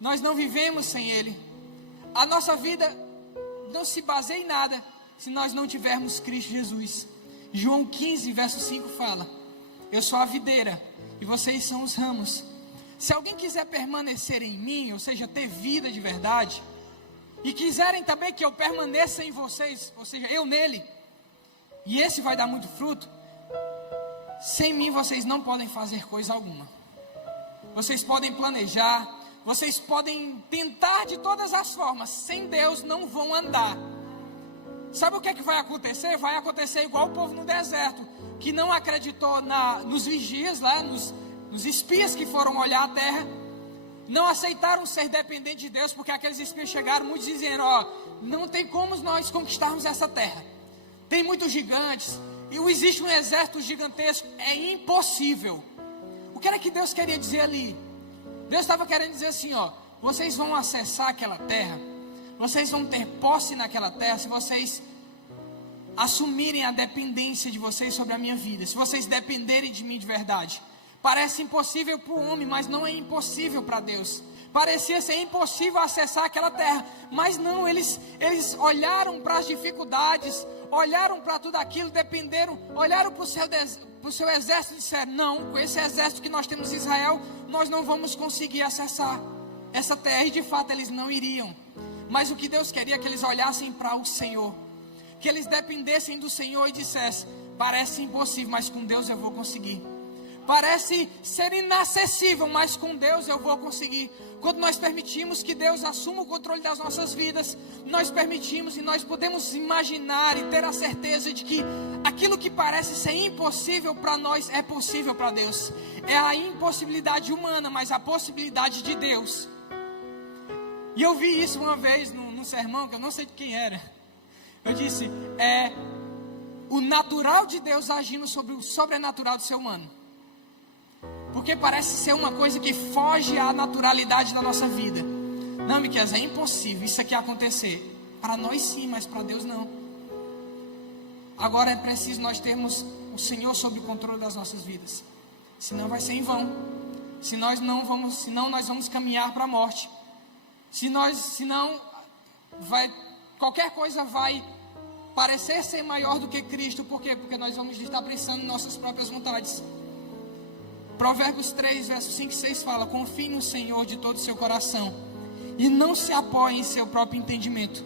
Nós não vivemos sem Ele. A nossa vida não se baseia em nada se nós não tivermos Cristo Jesus. João 15, verso 5 fala: eu sou a videira e vocês são os ramos. Se alguém quiser permanecer em mim, ou seja, ter vida de verdade, e quiserem também que eu permaneça em vocês, ou seja, eu nele, e esse vai dar muito fruto, sem mim vocês não podem fazer coisa alguma. Vocês podem planejar, vocês podem tentar de todas as formas, sem Deus não vão andar. Sabe o que é que vai acontecer? Vai acontecer igual o povo no deserto, que não acreditou nos vigias lá, nos espias que foram olhar a terra, não aceitaram ser dependentes de Deus, porque aqueles espias chegaram muitos dizendo: não tem como nós conquistarmos essa terra, tem muitos gigantes, e existe um exército gigantesco, é impossível. O que era que Deus queria dizer ali? Deus estava querendo dizer assim, ó: vocês vão acessar aquela terra, vocês vão ter posse naquela terra, se vocês assumirem a dependência de vocês sobre a minha vida, se vocês dependerem de mim de verdade. Parece impossível para o homem, mas não é impossível para Deus. Parecia ser impossível acessar aquela terra, mas não, eles olharam para as dificuldades, olharam para tudo aquilo, dependeram, olharam para o seu exército e disseram: não, com esse exército que nós temos em Israel, nós não vamos conseguir acessar essa terra. E de fato eles não iriam. Mas o que Deus queria é que eles olhassem para o Senhor, que eles dependessem do Senhor e dissessem: parece impossível, mas com Deus eu vou conseguir. Parece ser inacessível, mas com Deus eu vou conseguir. Quando nós permitimos que Deus assuma o controle das nossas vidas, nós permitimos e nós podemos imaginar e ter a certeza de que aquilo que parece ser impossível para nós é possível para Deus. É a impossibilidade humana, mas a possibilidade de Deus. E eu vi isso uma vez num sermão, que eu não sei de quem era. Eu disse: é o natural de Deus agindo sobre o sobrenatural do ser humano. Porque parece ser uma coisa que foge à naturalidade da nossa vida. Não, Miqueias, é impossível isso aqui acontecer. Para nós sim, mas para Deus não. Agora é preciso nós termos o Senhor sob o controle das nossas vidas. Senão vai ser em vão. Senão nós vamos caminhar para a morte. Qualquer coisa vai parecer ser maior do que Cristo. Por quê? Porque nós vamos estar pensando em nossas próprias vontades. Provérbios 3, versos 5 e 6 fala: confie no Senhor de todo o seu coração e não se apoie em seu próprio entendimento.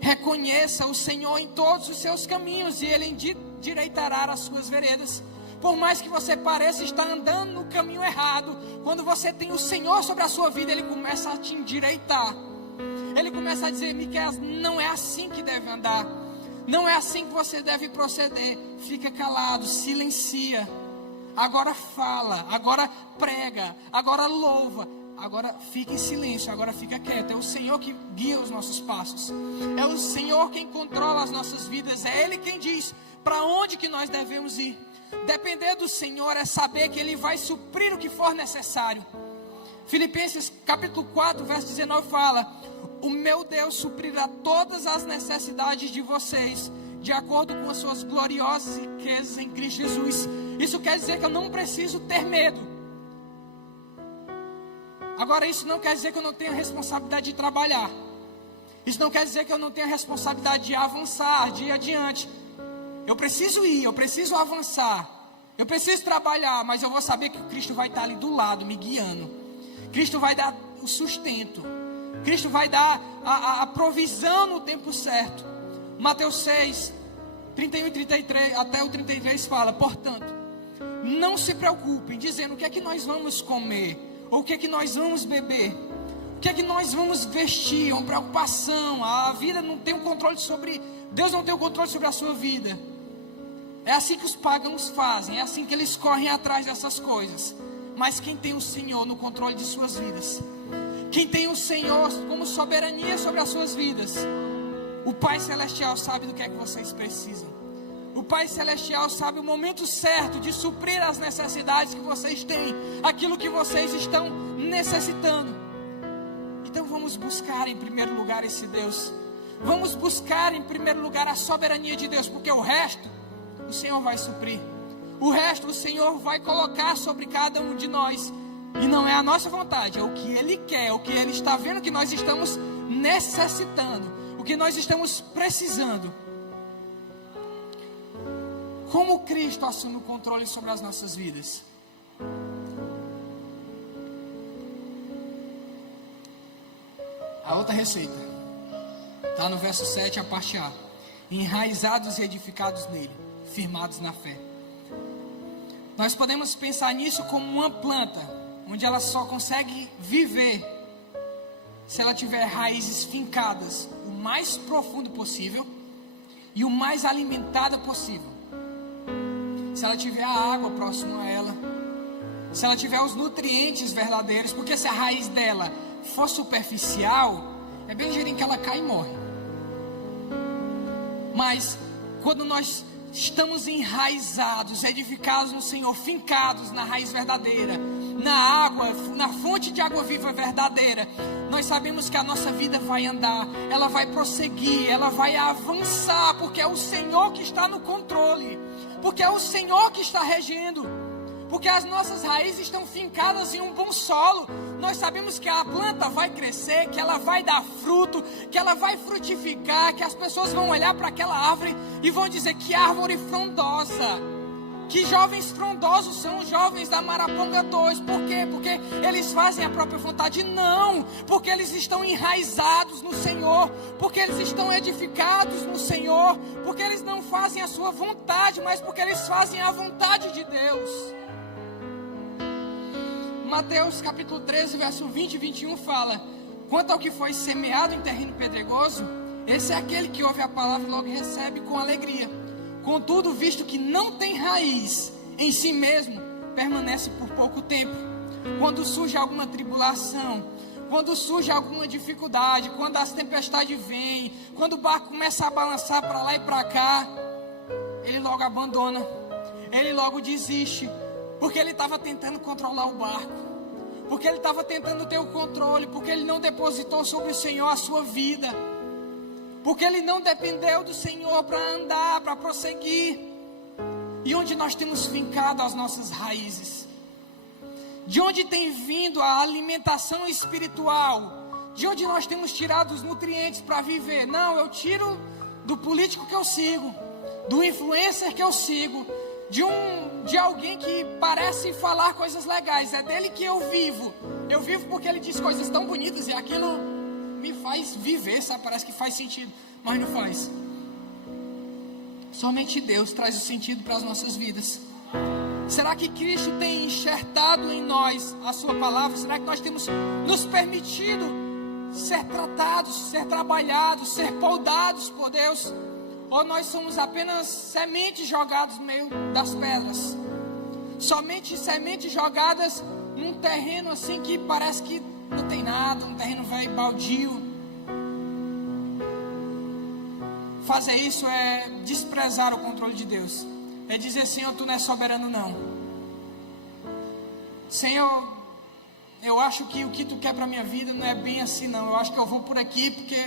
Reconheça o Senhor em todos os seus caminhos e Ele endireitará as suas veredas. Por mais que você pareça estar andando no caminho errado, quando você tem o Senhor sobre a sua vida, Ele começa a te endireitar. Ele começa a dizer: Miqueias, não é assim que deve andar, não é assim que você deve proceder. Fica calado, silencia. Agora fala, agora prega, agora louva, agora fica em silêncio, agora fica quieto. É o Senhor que guia os nossos passos, é o Senhor quem controla as nossas vidas, é Ele quem diz para onde que nós devemos ir. Depender do Senhor é saber que Ele vai suprir o que for necessário. Filipenses capítulo 4, verso 19 fala: o meu Deus suprirá todas as necessidades de vocês, de acordo com as suas gloriosas riquezas em Cristo Jesus. Isso quer dizer que eu não preciso ter medo. Agora, isso não quer dizer que eu não tenho a responsabilidade de trabalhar. Isso não quer dizer que eu não tenho a responsabilidade de avançar, de ir adiante. Eu preciso ir, eu preciso avançar, eu preciso trabalhar, mas eu vou saber que Cristo vai estar ali do lado, me guiando. Cristo vai dar o sustento. Cristo vai dar a provisão no tempo certo. Mateus 6, 31 e 33, até o 33 fala: portanto, não se preocupem dizendo o que é que nós vamos comer, ou o que é que nós vamos beber, o que é que nós vamos vestir. É uma preocupação. A vida não tem o controle sobre, Deus não tem o controle sobre a sua vida. É assim que os pagãos fazem, é assim que eles correm atrás dessas coisas. Mas quem tem o Senhor no controle de suas vidas, quem tem o Senhor como soberania sobre as suas vidas, o Pai Celestial sabe do que é que vocês precisam. O Pai Celestial sabe o momento certo de suprir as necessidades que vocês têm, aquilo que vocês estão necessitando. Então vamos buscar em primeiro lugar esse Deus. Vamos buscar em primeiro lugar a soberania de Deus, porque o resto o Senhor vai suprir. O resto o Senhor vai colocar sobre cada um de nós. E não é a nossa vontade, é o que Ele quer, é o que Ele está vendo que nós estamos necessitando, o que nós estamos precisando. Como Cristo assume o controle sobre as nossas vidas? A outra receita está no verso 7, a parte A: enraizados e edificados nele, firmados na fé. Nós podemos pensar nisso como uma planta, onde ela só consegue viver se ela tiver raízes fincadas o mais profundo possível e o mais alimentada possível. Se ela tiver a água próxima a ela, se ela tiver os nutrientes verdadeiros, porque se a raiz dela for superficial, é bem ligeirinho que ela cai e morre. Mas quando nós estamos enraizados, edificados no Senhor, fincados na raiz verdadeira, na água, na fonte de água viva verdadeira, nós sabemos que a nossa vida vai andar, ela vai prosseguir, ela vai avançar, porque é o Senhor que está no controle, porque é o Senhor que está regendo, porque as nossas raízes estão fincadas em um bom solo. Nós sabemos que a planta vai crescer, que ela vai dar fruto, que ela vai frutificar, que as pessoas vão olhar para aquela árvore e vão dizer: que árvore frondosa, que jovens frondosos são os jovens da Maraponga 2. Por quê? Porque eles fazem a própria vontade? Não, porque eles estão enraizados no Senhor, porque eles estão edificados no Senhor, porque eles não fazem a sua vontade, mas porque eles fazem a vontade de Deus. Mateus capítulo 13, verso 20 e 21 fala: quanto ao que foi semeado em terreno pedregoso, esse é aquele que ouve a palavra e logo recebe com alegria. Contudo, visto que não tem raiz em si mesmo, permanece por pouco tempo. Quando surge alguma tribulação, quando surge alguma dificuldade, quando as tempestades vêm, quando o barco começa a balançar para lá e para cá, ele logo abandona, ele logo desiste, porque ele estava tentando controlar o barco, porque ele estava tentando ter o controle, porque ele não depositou sobre o Senhor a sua vida, porque ele não dependeu do Senhor para andar, para prosseguir. E onde nós temos fincado as nossas raízes? De onde tem vindo a alimentação espiritual? De onde nós temos tirado os nutrientes para viver? Não, eu tiro do político que eu sigo, do influencer que eu sigo, de alguém que parece falar coisas legais. É dele que eu vivo. Eu vivo porque ele diz coisas tão bonitas e aquilo me faz viver, sabe? Parece que faz sentido, mas não faz. Somente Deus traz o sentido para as nossas vidas. Será que Cristo tem enxertado em nós a sua palavra? Será que nós temos nos permitido ser tratados, ser trabalhados, ser podados por Deus? Ou nós somos apenas sementes jogadas no meio das pedras? Somente sementes jogadas num terreno assim que parece que não tem nada, um terreno velho, baldio. Fazer isso é desprezar o controle de Deus. É dizer: Senhor, Tu não és soberano não. Senhor, eu acho que o que Tu quer para a minha vida não é bem assim não. Eu acho que eu vou por aqui porque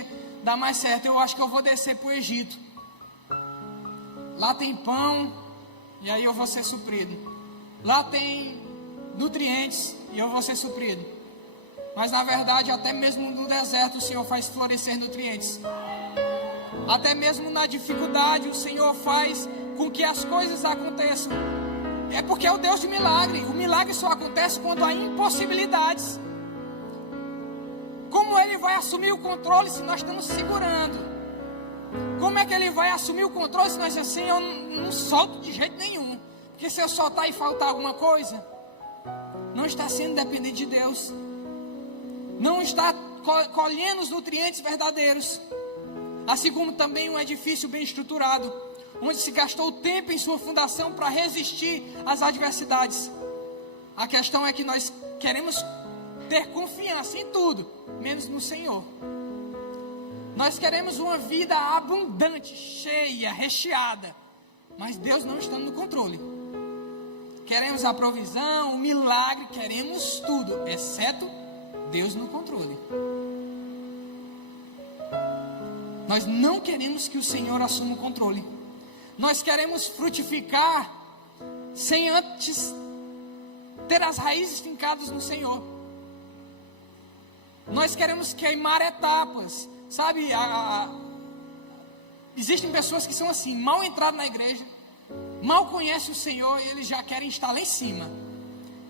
dá mais certo. Eu acho que eu vou descer para o Egito. Lá tem pão e aí eu vou ser suprido. Lá tem nutrientes e eu vou ser suprido. Mas na verdade, até mesmo no deserto o Senhor faz florescer nutrientes. Até mesmo na dificuldade o Senhor faz com que as coisas aconteçam. É porque é o Deus de milagre. O milagre só acontece quando há impossibilidades. Como Ele vai assumir o controle se nós estamos segurando? Como é que Ele vai assumir o controle se nós dizemos assim: eu não solto de jeito nenhum? Porque se eu soltar e faltar alguma coisa, não está sendo dependente de Deus, não está colhendo os nutrientes verdadeiros. Assim como também um edifício bem estruturado, onde se gastou tempo em sua fundação para resistir às adversidades. A questão é que nós queremos ter confiança em tudo, menos no Senhor. Nós queremos uma vida abundante, cheia, recheada, mas Deus não está no controle. Queremos a provisão, o milagre, queremos tudo, exceto Deus no controle. Nós não queremos que o Senhor assuma o controle. Nós queremos frutificar sem antes ter as raízes fincadas no Senhor. Nós queremos queimar etapas. Sabe, existem pessoas que são assim: mal entraram na igreja, mal conhecem o Senhor e eles já querem estar lá em cima.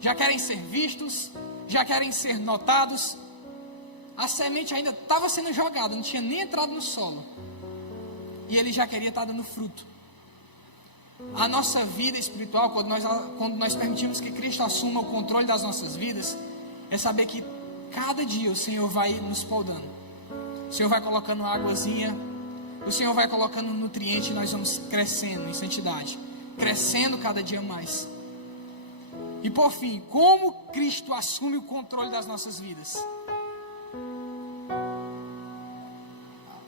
Já querem ser vistos, já querem ser notados. A semente ainda estava sendo jogada, não tinha nem entrado no solo, e ele já queria estar dando fruto. A nossa vida espiritual, quando nós permitimos que Cristo assuma o controle das nossas vidas, é saber que cada dia o Senhor vai nos podando. O Senhor vai colocando águazinha, o Senhor vai colocando nutriente, e nós vamos crescendo em santidade, crescendo cada dia mais. E por fim, como Cristo assume o controle das nossas vidas?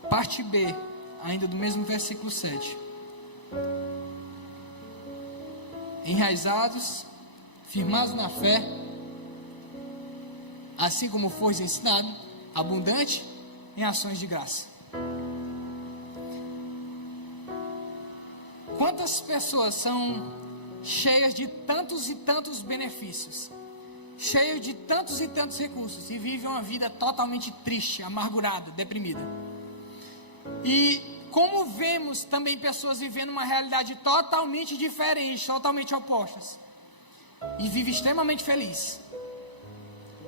Parte B, ainda do mesmo versículo 7. enraizados, firmados na fé, assim como foi ensinado, abundante em ações de graça. Quantas pessoas são cheias de tantos e tantos benefícios, cheias de tantos e tantos recursos, e vivem uma vida totalmente triste, amargurada, deprimida? E como vemos também pessoas vivendo uma realidade totalmente diferente, totalmente opostas, e vivem extremamente felizes,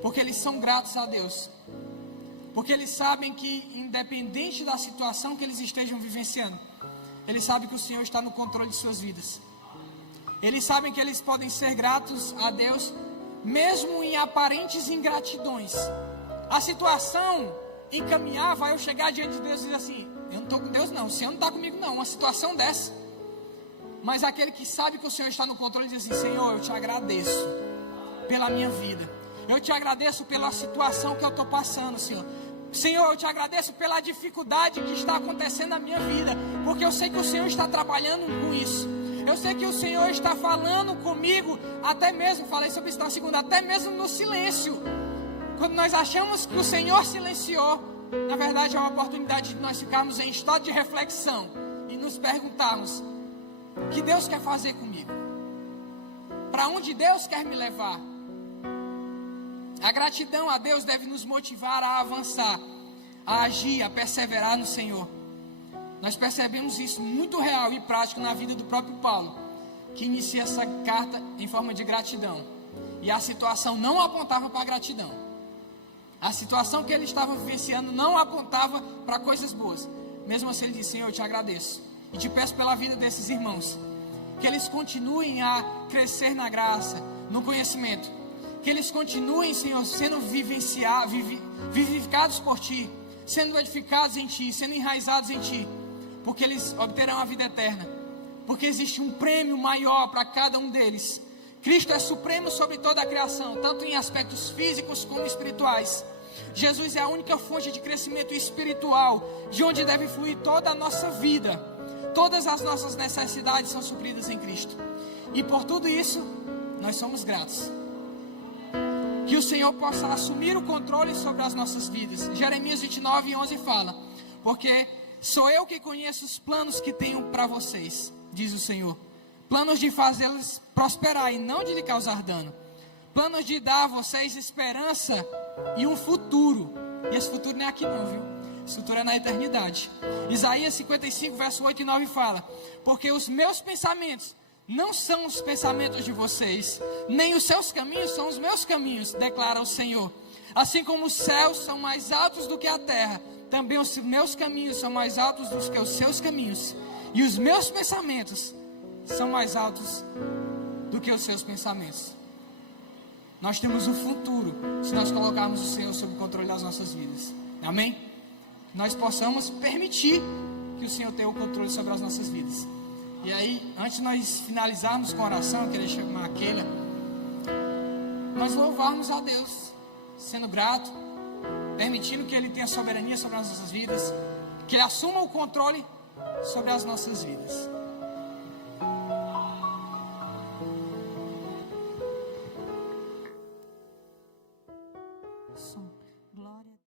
porque eles são gratos a Deus, porque eles sabem que, independente da situação que eles estejam vivenciando, eles sabem que o Senhor está no controle de suas vidas. Eles sabem que eles podem ser gratos a Deus, mesmo em aparentes ingratidões. A situação encaminhava eu chegar diante de Deus e dizer assim: eu não estou com Deus não, o Senhor não está comigo não, uma situação dessa. Mas aquele que sabe que o Senhor está no controle diz assim: Senhor, eu te agradeço pela minha vida, eu te agradeço pela situação que eu estou passando, Senhor. Senhor, eu te agradeço pela dificuldade que está acontecendo na minha vida, porque eu sei que o Senhor está trabalhando com isso. Eu sei que o Senhor está falando comigo, até mesmo, falei sobre isso na segunda, até mesmo no silêncio. Quando nós achamos que o Senhor silenciou, na verdade é uma oportunidade de nós ficarmos em estado de reflexão e nos perguntarmos: o que Deus quer fazer comigo? Para onde Deus quer me levar? A gratidão a Deus deve nos motivar a avançar, a agir, a perseverar no Senhor. Nós percebemos isso muito real e prático na vida do próprio Paulo, que inicia essa carta em forma de gratidão. E a situação não apontava para a gratidão. A situação que ele estava vivenciando não apontava para coisas boas. Mesmo assim ele disse: Senhor, eu te agradeço e te peço pela vida desses irmãos, que eles continuem a crescer na graça, no conhecimento, que eles continuem, Senhor, sendo vivificados por Ti, sendo edificados em Ti, sendo enraizados em Ti, porque eles obterão a vida eterna, porque existe um prêmio maior para cada um deles. Cristo é supremo sobre toda a criação, tanto em aspectos físicos como espirituais. Jesus é a única fonte de crescimento espiritual, de onde deve fluir toda a nossa vida. Todas as nossas necessidades são supridas em Cristo, e por tudo isso nós somos gratos. Que o Senhor possa assumir o controle sobre as nossas vidas. Jeremias 29:11 fala: porque sou eu que conheço os planos que tenho para vocês, diz o Senhor, planos de fazê-los prosperar e não de lhe causar dano, planos de dar a vocês esperança e um futuro. E esse futuro não é aqui não, viu? Esse futuro é na eternidade. Isaías 55, verso 8 e 9 fala: porque os meus pensamentos não são os pensamentos de vocês, nem os seus caminhos são os meus caminhos, declara o Senhor. Assim como os céus são mais altos do que a terra, também os meus caminhos são mais altos do que os seus caminhos, e os meus pensamentos são mais altos do que os seus pensamentos. Nós temos um futuro se nós colocarmos o Senhor sob o controle das nossas vidas. Amém? Nós possamos permitir que o Senhor tenha o controle sobre as nossas vidas. E aí, antes de nós finalizarmos com a oração, eu queria chamar a Keila, nós louvarmos a Deus, sendo grato, permitindo que Ele tenha soberania sobre as nossas vidas, que Ele assuma o controle sobre as nossas vidas.